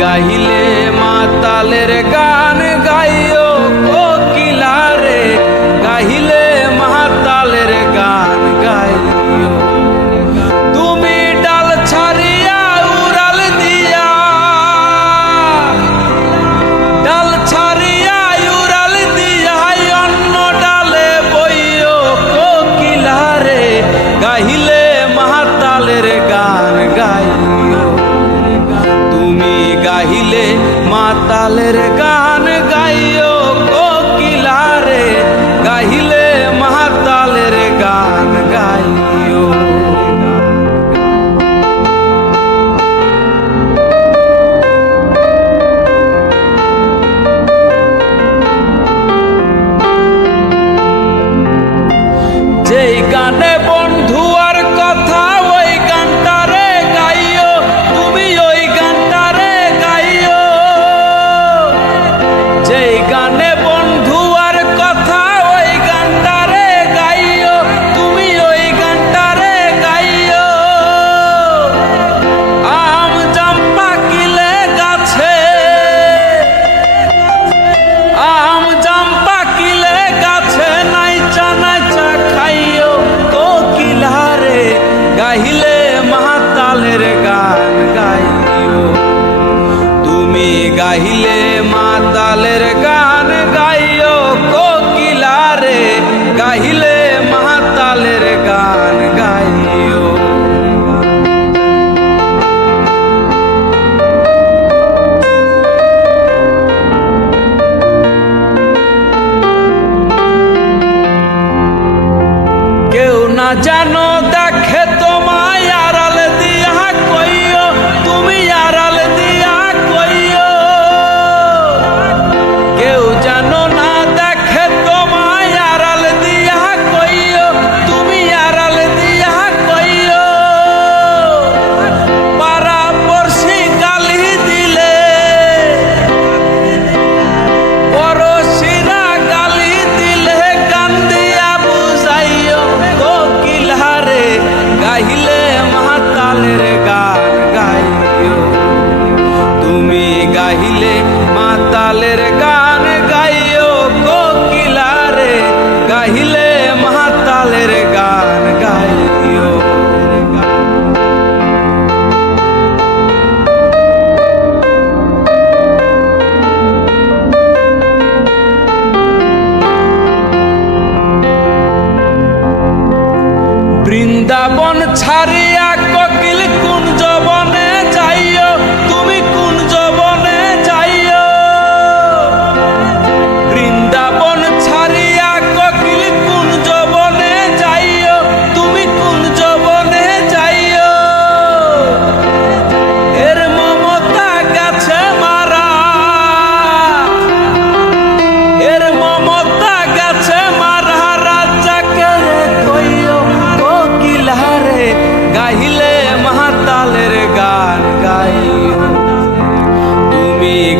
গাহিলে কালের গান গাইও কোকিলারে গাহিলে মাতালের গান গাইও। যেই গানে চাইলে মাতালের গান গাইও কোকিলারে। গাইলে মাতালের গান গাইও। কেউ না জানো বন ছাড়িয়া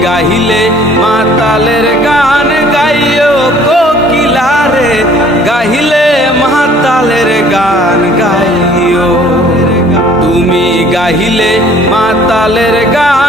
গাহিলে মাতালের গান গাইও কোকিলারে। গাহিলে মাতালের গান গাইও। তুমি গাহিলে মাতালের গান